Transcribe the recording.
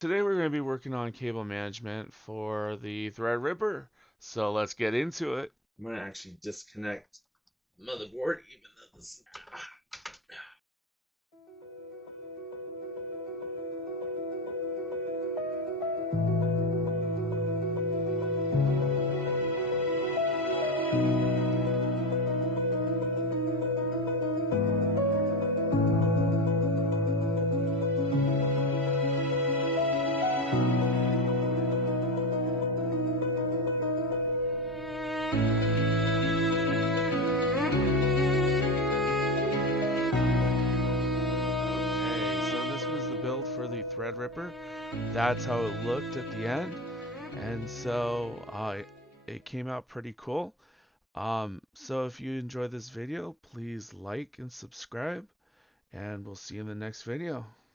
Today we're going to be working on cable management for the Threadripper. So let's get into it. I'm gonna actually disconnect the motherboard, even though this. Okay, so this was the build for the Threadripper. That's how it looked at the end. And so it came out pretty cool. So if you enjoyed this video, please like and subscribe, and we'll see you in the next video.